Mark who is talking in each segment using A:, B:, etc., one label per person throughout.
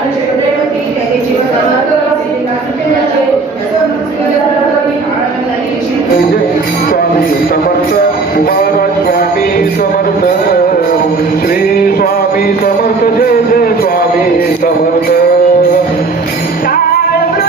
A: स्वामी समर्थ श्री स्वामी समर्थ जय जय स्वामी समर्थ
B: मृदुंगा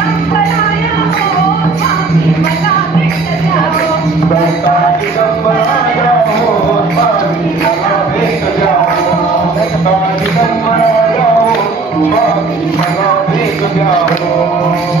A: যাব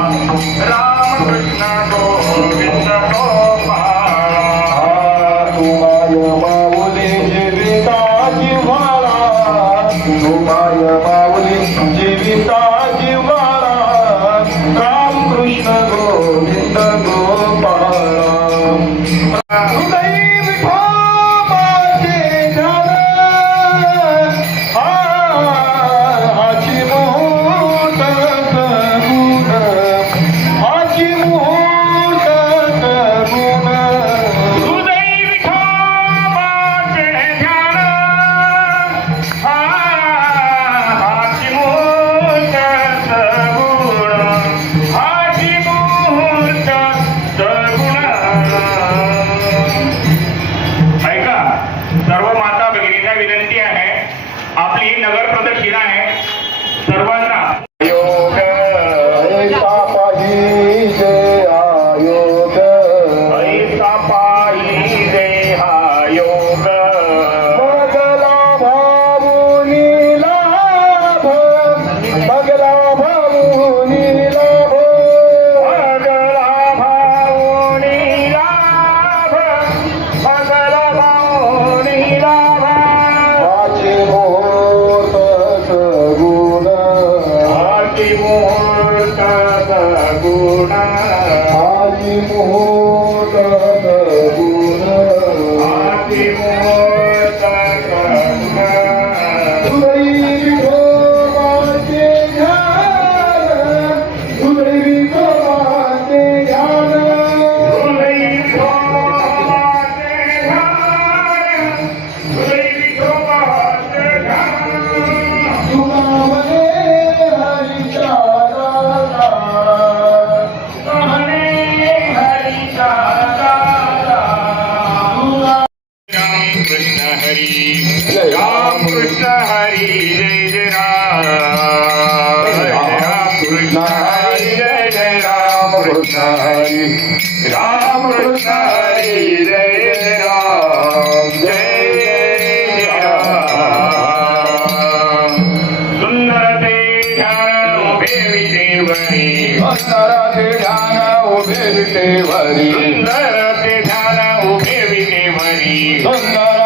A: Ram Krishna Govinda Govinda ಗುಣ ಆದಿ ಮೋದ मुरारी राम मुरारी जय राम जय राम सुंदर ते ध्यान उभे विटेवरी सुंदर ते ध्यान उभे विटेवरी सुंदर ते ध्यान उभे विटेवरी सुंदर